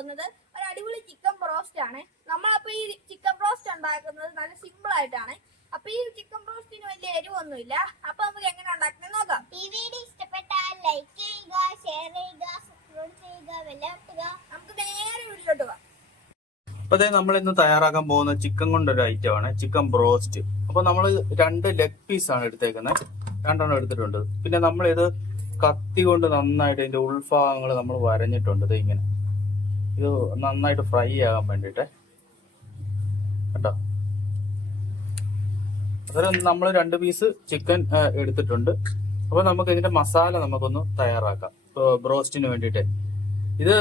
പോകുന്നത് ഒരു അടിപൊളി ചിക്കൻ ബ്രോസ്റ്റ് ആണ്. നമ്മളപ്പോ ഈ ചിക്കൻ ബ്രോസ്റ്റ് ഉണ്ടാക്കുന്നത് നല്ല സിമ്പിൾ ആയിട്ടാണ്. അപ്പൊ ഈ ചിക്കൻ ബ്രോസ്റ്റിന് വലിയ എരിവൊന്നുമില്ല. അപ്പൊ നമുക്ക് എങ്ങനെ ഉണ്ടാക്കുന്നത് നോക്കാം. ഈ വീഡിയോ ഇഷ്ടപ്പെട്ടാൽ ലൈക്ക് ചെയ്യുക, ഷെയർ ചെയ്യുക, സബ്സ്ക്രൈബ് ചെയ്യുക, ബെല്ലൈക്കൺ. നമുക്ക് നേരെ വീട്ടിലോട്ട് പോകാം. അപ്പൊ അതെ, നമ്മൾ ഇന്ന് തയ്യാറാക്കാൻ പോകുന്ന ചിക്കൻ കൊണ്ടൊരു ഐറ്റം ആണ് ചിക്കൻ ബ്രോസ്റ്റ്. അപ്പൊ നമ്മൾ 2 ലെഗ് പീസ് ആണ് എടുത്തേക്കുന്നത്, 2 എടുത്തിട്ടുണ്ട്. പിന്നെ നമ്മൾ ഇത് കത്തി കൊണ്ട് നന്നായിട്ട് ഇതിന്റെ ഉൾഭാഗങ്ങൾ നമ്മൾ വരഞ്ഞിട്ടുണ്ട്. ഇത് ഇങ്ങനെ ഇത് നന്നായിട്ട് ഫ്രൈ ആകാൻ വേണ്ടിട്ട് കേട്ടോ. അന്നേരം നമ്മൾ 2 പീസ് ചിക്കൻ എടുത്തിട്ടുണ്ട്. അപ്പൊ നമുക്ക് ഇതിന്റെ മസാല നമുക്കൊന്ന് തയ്യാറാക്കാം ബ്രോസ്റ്റിന് വേണ്ടിയിട്ട്. ഇത്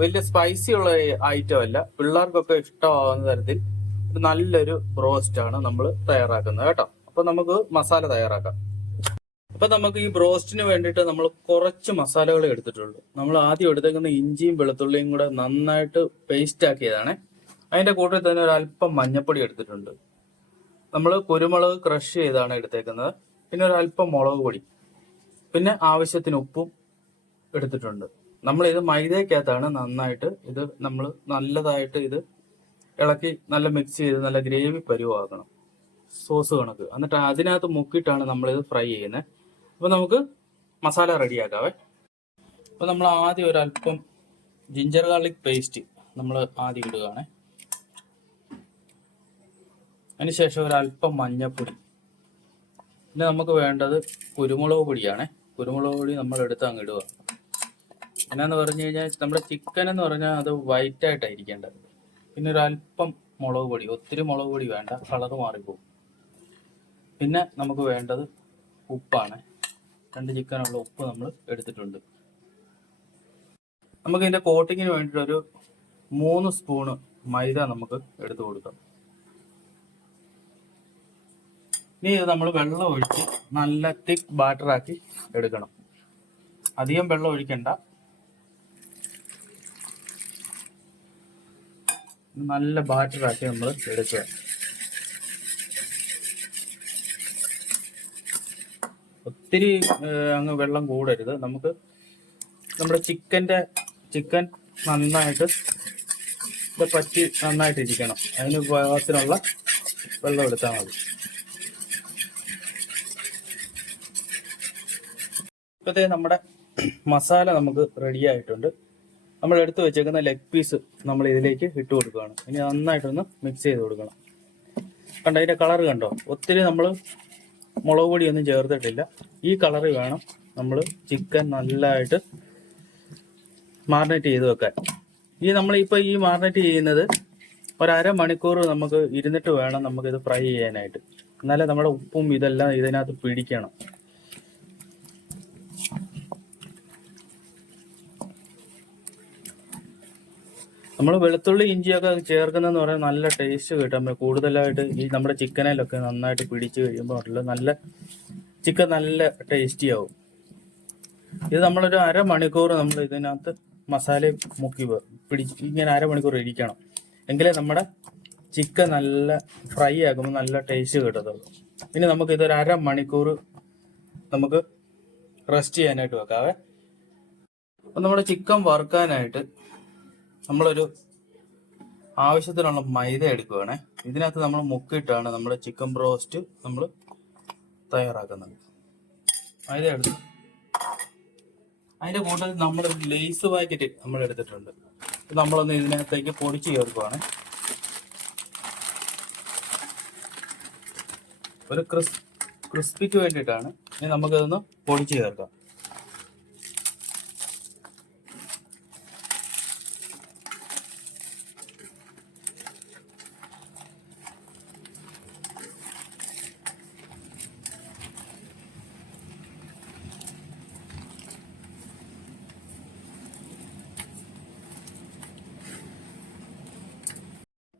വലിയ സ്പൈസി ഉള്ള ഐറ്റം അല്ല, പിള്ളേർക്കൊക്കെ ഇഷ്ടമാവുന്ന തരത്തിൽ നല്ലൊരു ബ്രോസ്റ്റ് ആണ് നമ്മൾ തയ്യാറാക്കുന്നത് കേട്ടോ. അപ്പൊ നമുക്ക് മസാല തയ്യാറാക്കാം. അപ്പൊ നമുക്ക് ഈ ബ്രോസ്റ്റിന് വേണ്ടിയിട്ട് നമ്മൾ കുറച്ച് മസാലകൾ എടുത്തിട്ടുള്ളൂ. നമ്മൾ ആദ്യം എടുത്തേക്കുന്ന ഇഞ്ചിയും വെളുത്തുള്ളിയും കൂടെ നന്നായിട്ട് പേസ്റ്റ് ആക്കിയതാണ്. അതിന്റെ കൂട്ടത്തിൽ തന്നെ ഒരു അല്പം മഞ്ഞപ്പൊടി എടുത്തിട്ടുണ്ട്. നമ്മൾ കുരുമുളക് ക്രഷ് ചെയ്താണ് എടുത്തേക്കുന്നത്. പിന്നെ ഒരു അല്പം മുളക് പൊടി, പിന്നെ ആവശ്യത്തിന് ഉപ്പും എടുത്തിട്ടുണ്ട്. നമ്മൾ ഇത് മൈദക്കകത്താണ് നന്നായിട്ട് ഇത് നമ്മൾ നല്ലതായിട്ട് ഇത് ഇളക്കി നല്ല മിക്സ് ചെയ്ത് നല്ല ഗ്രേവി പരുവാക്കണം, സോസ് കണക്ക്. എന്നിട്ട് അതിനകത്ത് മുക്കിയിട്ടാണ് നമ്മളിത് ഫ്രൈ ചെയ്യുന്നത്. അപ്പൊ നമുക്ക് മസാല റെഡിയാക്കാവേ. അപ്പൊ നമ്മൾ ആദ്യം ഒരു അല്പം ജിഞ്ചർ ഗാർലിക് പേസ്റ്റ് നമ്മൾ ആദ്യം ഇടുകയാണ്. അതിനുശേഷം ഒരു അല്പം മഞ്ഞപ്പൊടി, പിന്നെ നമുക്ക് വേണ്ടത് കുരുമുളക് പൊടിയാണ്. കുരുമുളക് പൊടി നമ്മൾ എടുത്ത് അങ്ങ് ഇടുക. എന്നാന്ന് പറഞ്ഞു കഴിഞ്ഞാൽ നമ്മുടെ ചിക്കൻ എന്ന് പറഞ്ഞാൽ അത് വൈറ്റ് ആയിട്ടായിരിക്കേണ്ടത്. പിന്നെ ഒരു അല്പം മുളക് പൊടി, ഒത്തിരി മുളക് പൊടി വേണ്ട, കളർ മാറിപ്പോകും. പിന്നെ നമുക്ക് വേണ്ടത് ഉപ്പാണ്. 2 ചിക്കനുള്ള ഉപ്പ് നമ്മൾ എടുത്തിട്ടുണ്ട്. നമുക്ക് ഇതിന്റെ കോട്ടിങ്ങിന് വേണ്ടിയിട്ട് ഒരു 3 സ്പൂണ് മൈദ നമുക്ക് എടുത്തു കൊടുക്കാം. ഇനി ഇത് നമ്മൾ വെള്ളം ഒഴിച്ച് നല്ല തിക്ക് ബാറ്ററാക്കി എടുക്കണം. അധികം വെള്ളം ഒഴിക്കണ്ട, നല്ല ബാറ്ററാക്കി നമ്മൾ എടുക്കുക. ഒത്തിരി അങ്ങ് വെള്ളം കൂടരുത്. നമുക്ക് നമ്മുടെ ചിക്കൻ നന്നായിട്ട് ഇത് പറ്റി നന്നായിട്ട് ഇരിക്കണം. അതിന് പാകത്തിനുള്ള വെള്ളം എടുത്താൽ മതി. ഇപ്പോഴത്തെ നമ്മുടെ മസാല നമുക്ക് റെഡി ആയിട്ടുണ്ട്. നമ്മൾ എടുത്തു വെച്ചേക്കുന്ന ലെഗ് പീസ് നമ്മൾ ഇതിലേക്ക് ഇട്ട് കൊടുക്കുകയാണ്. ഇനി നന്നായിട്ടൊന്ന് മിക്സ് ചെയ്ത് കൊടുക്കണം. കണ്ടോ അതിന്റെ കളർ കണ്ടോ? ഒത്തിരി നമ്മൾ മുളക് പൊടിയൊന്നും ചേർത്തിട്ടില്ല. ഈ കളറിൽ വേണം നമ്മൾ ചിക്കൻ നല്ലതായിട്ട് മാറിനേറ്റ് ചെയ്ത് വെക്കാൻ. നമ്മളിപ്പോൾ ഈ മാറിനേറ്റ് ചെയ്യുന്നത് ഒരു അരമണിക്കൂർ നമുക്ക് ഇരുന്നിട്ട് വേണം നമുക്കിത് ഫ്രൈ ചെയ്യാനായിട്ട്. എന്നാലേ നമ്മുടെ ഉപ്പും ഇതെല്ലാം ഇതിനകത്ത് പിടിക്കണം. നമ്മൾ വെളുത്തുള്ളി ഇഞ്ചിയൊക്കെ ചേർക്കുന്നതെന്ന് പറയാൻ നല്ല ടേസ്റ്റ് കിട്ടും. കൂടുതലായിട്ട് ഈ നമ്മുടെ ചിക്കനിലൊക്കെ നന്നായിട്ട് പിടിച്ച് കഴിയുമ്പോൾ നല്ല ചിക്കൻ നല്ല ടേസ്റ്റി ആവും. ഇത് നമ്മളൊരു അരമണിക്കൂർ നമ്മൾ ഇതിനകത്ത് മസാല മുക്കി പിടിച്ച് ഇങ്ങനെ അരമണിക്കൂർ ഇരിക്കണം. എങ്കിലേ നമ്മുടെ ചിക്കൻ നല്ല ഫ്രൈ ആക്കുമ്പോൾ നല്ല ടേസ്റ്റ് കിട്ടത്തുള്ളൂ. ഇനി നമുക്ക് ഇതൊരു അരമണിക്കൂർ നമുക്ക് റെസ്റ്റ് ചെയ്യാനായിട്ട് വെക്കാവേ. അപ്പം നമ്മുടെ ചിക്കൻ വറുക്കാനായിട്ട് നമ്മളൊരു ആവശ്യത്തിനുള്ള മൈദ എടുക്കുകയാണേ. ഇതിനകത്ത് നമ്മൾ മുക്കിയിട്ടാണ് നമ്മുടെ ചിക്കൻ ബ്രോസ്റ്റ് നമ്മൾ തയ്യാറാക്കുന്നത്. മൈദ എടുത്തു. അതിന്റെ കൂട്ടത്തിൽ നമ്മളൊരു ലേസ് പാക്കറ്റ് നമ്മൾ എടുത്തിട്ടുണ്ട്. നമ്മളൊന്ന് ഇതിനകത്തേക്ക് പൊടിച്ച് ചേർക്കുവാണ്. ഒരു ക്രിസ്പിക്ക് വേണ്ടിയിട്ടാണ്. ഇനി നമുക്കതൊന്ന് പൊടിച്ച് ചേർക്കാം.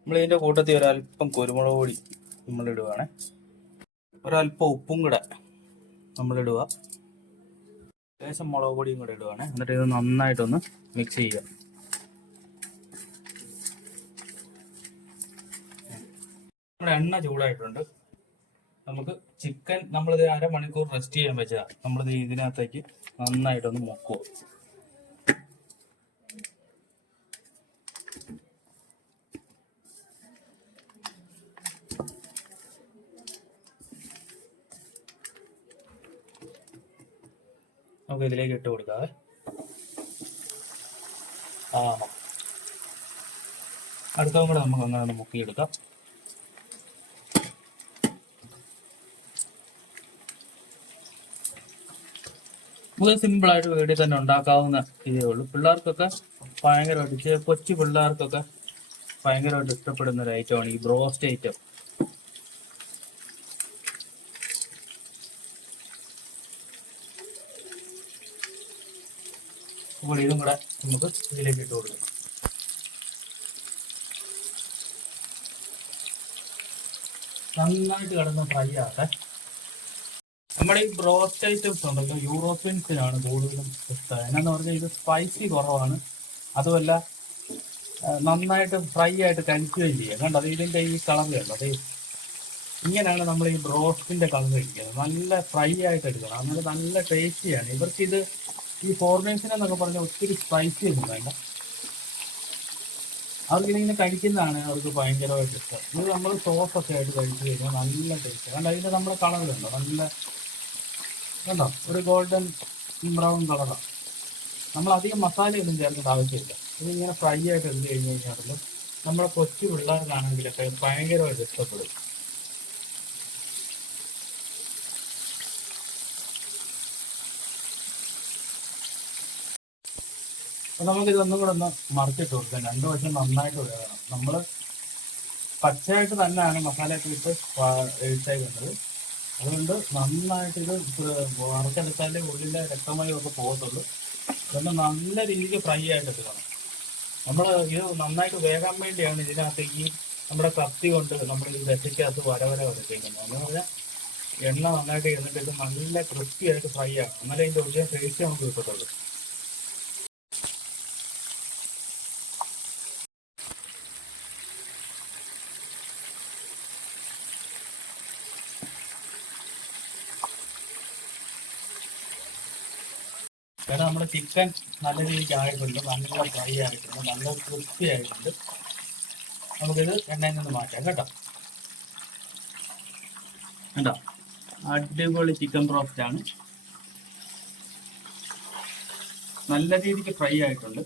നമ്മളിതിൻ്റെ കൂട്ടത്തിൽ ഒരല്പം കുരുമുളക് പൊടി നമ്മളിടുകയാണ്. ഒരല്പം ഉപ്പും കൂടെ നമ്മളിടുക. ലേശം മുളക് പൊടിയും കൂടെ ഇടുകയാണ്. എന്നിട്ട് ഇത് നന്നായിട്ടൊന്ന് മിക്സ് ചെയ്യുക. നമ്മുടെ എണ്ണ ചൂടായിട്ടുണ്ട്. നമുക്ക് ചിക്കൻ നമ്മളിത് അരമണിക്കൂർ റെസ്റ്റ് ചെയ്യാൻ വെച്ചതാണ്. നമ്മളിത് ഇതിനകത്തേക്ക് നന്നായിട്ടൊന്ന് മുക്കുക. നമുക്ക് ഇതിലേക്ക് ഇട്ട് കൊടുക്കാവേ. ആ അടുത്തതും കൂടെ നമുക്ക് ഒന്നാണ് മുക്കിയെടുക്കാം. നമുക്ക് സിമ്പിളായിട്ട് വീട്ടിൽ തന്നെ ഉണ്ടാക്കാവുന്ന ഇതേ ഉള്ളൂ. പിള്ളേർക്കൊക്കെ ഭയങ്കരമായിട്ട്, കൊച്ചു പിള്ളേർക്കൊക്കെ ഭയങ്കരമായിട്ട് ഇഷ്ടപ്പെടുന്ന ഒരു ഐറ്റമാണ് ഈ ബ്രോസ്റ്റ് ഐറ്റം. അപ്പോൾ ഇതും കൂടെ നമുക്ക് ഇതിലേക്ക് ഇട്ട് കൊടുക്കാം. നന്നായിട്ട് കിടന്ന് ഫ്രൈ ആകട്ടെ. നമ്മുടെ ഈ ബ്രോസ്റ്റ് ഐറ്റംസ് ഉണ്ടല്ലോ, യൂറോപ്യൻസിനാണ് കൂടുതലും ഇഷ്ടം. എന്നാന്ന് പറഞ്ഞാൽ ഇത് സ്പൈസി കുറവാണ്, അതുമല്ല നന്നായിട്ട് ഫ്രൈ ആയിട്ട് കഴിക്കുകയും ചെയ്യാം. കണ്ടോ, അത് ഇതിൻ്റെ ഈ കളർ കണ്ടോ, അത് ഇങ്ങനെയാണ് നമ്മൾ ഈ ബ്രോസ്റ്റിന്റെ കളർ കഴിക്കുന്നത്. നല്ല ഫ്രൈ ആയിട്ട് എടുക്കണം, അങ്ങനെ നല്ല ടേസ്റ്റിയാണ്. ഇവർക്കിത് ഈ ഫോറിനേഴ്സിനെന്നൊക്കെ പറഞ്ഞാൽ ഒത്തിരി സ്പൈസി ഒന്നും വേണ്ട, അവർക്കിതിങ്ങനെ കഴിക്കുന്നതാണ് അവർക്ക് ഭയങ്കരമായിട്ട് ഇഷ്ടം. ഇത് നമ്മൾ സോസൊക്കെ ആയിട്ട് കഴിച്ചു കഴിഞ്ഞാൽ നല്ല ടേസ്റ്റ്. കണ്ടോ, ഇതിൻ്റെ നമ്മുടെ കളർ കണ്ടോ, നല്ല കണ്ടോ, ഒരു ഗോൾഡൻ ബ്രൗൺ കളറാണ്. നമ്മൾ അധികം മസാലയൊന്നും ചേർക്കേണ്ട ആവശ്യമില്ല. ഇതിങ്ങനെ ഫ്രൈ ആയിട്ട് എടുത്ത് കഴിഞ്ഞ് കഴിഞ്ഞാൽ നമ്മുടെ കൊച്ചു പിള്ളേർക്കാണെങ്കിലൊക്കെ ഭയങ്കരമായിട്ട് ഇഷ്ടപ്പെടും. അപ്പം നമുക്കിതൊന്നും കൂടെ ഒന്ന് മറിച്ചിട്ട് കൊടുക്കാം. രണ്ടു വശം നന്നായിട്ട് വേണം. നമ്മൾ പച്ചയായിട്ട് തന്നെയാണ് മസാലയൊക്കെ ഇട്ട് ഇട്ടേക്കുന്നത്. അതുകൊണ്ട് നന്നായിട്ട് ഇത് വറുത്തെടുത്താലേ ഉള്ളിലെ രക്തമയമൊക്കെ പോകത്തുള്ളൂ. അതുകൊണ്ട് നല്ല രീതിക്ക് ഫ്രൈ ആയിട്ട് എടുക്കണം. നമ്മൾ ഇത് നന്നായിട്ട് വേകാൻ വേണ്ടിയാണ് ഇതിനകത്ത് ഈ നമ്മുടെ കത്തി കൊണ്ട് നമ്മൾ ഈ ദശയ്ക്കകത്ത് വരവര വരയ്ക്കുന്നത്. എന്ന് പറഞ്ഞാൽ എണ്ണ നന്നായിട്ട് ഇരുന്നിട്ട് ഇത് നല്ല ക്രിസ്പി ആയിട്ട് ഫ്രൈ ആക്കണം, എന്നാലേ ഇതിൻ്റെ ഉള്ളിലെ ടേസ്റ്റ് നമുക്ക് കിട്ടത്തുള്ളൂ. കാരണം നമ്മുടെ ചിക്കൻ നല്ല രീതിക്ക് ആയിട്ടുണ്ട്, നല്ല ഫ്രൈ ആയിട്ടുണ്ട്, നല്ല ക്രിസ്പി ആയിട്ടുണ്ട്. നമുക്കിത് എണ്ണയിൽ നിന്ന് മാറ്റാം കേട്ടോ. കേട്ടോ, അടിപൊളി ചിക്കൻ ബ്രോസ്റ്റ് ആണ്, നല്ല രീതിക്ക് ഫ്രൈ ആയിട്ടുണ്ട്.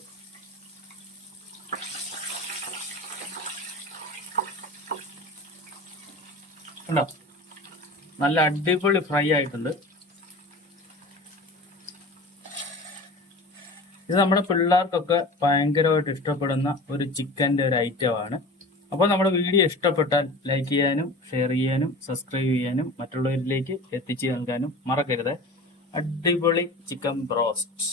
കണ്ടോ, നല്ല അടിപൊളി ഫ്രൈ ആയിട്ടുണ്ട്. ഇത് നമ്മുടെ പിള്ളേർക്കൊക്കെ ഭയങ്കരമായിട്ട് ഇഷ്ടപ്പെടുന്ന ഒരു ചിക്കൻ്റെ ഒരു ഐറ്റമാണ്. അപ്പോൾ നമ്മുടെ വീഡിയോ ഇഷ്ടപ്പെട്ടാൽ ലൈക്ക് ചെയ്യാനും ഷെയർ ചെയ്യാനും സബ്സ്ക്രൈബ് ചെയ്യാനും മറ്റുള്ളവരിലേക്ക് എത്തിച്ചു നൽകാനും മറക്കരുത്. അടിപൊളി ചിക്കൻ ബ്രോസ്റ്റ്.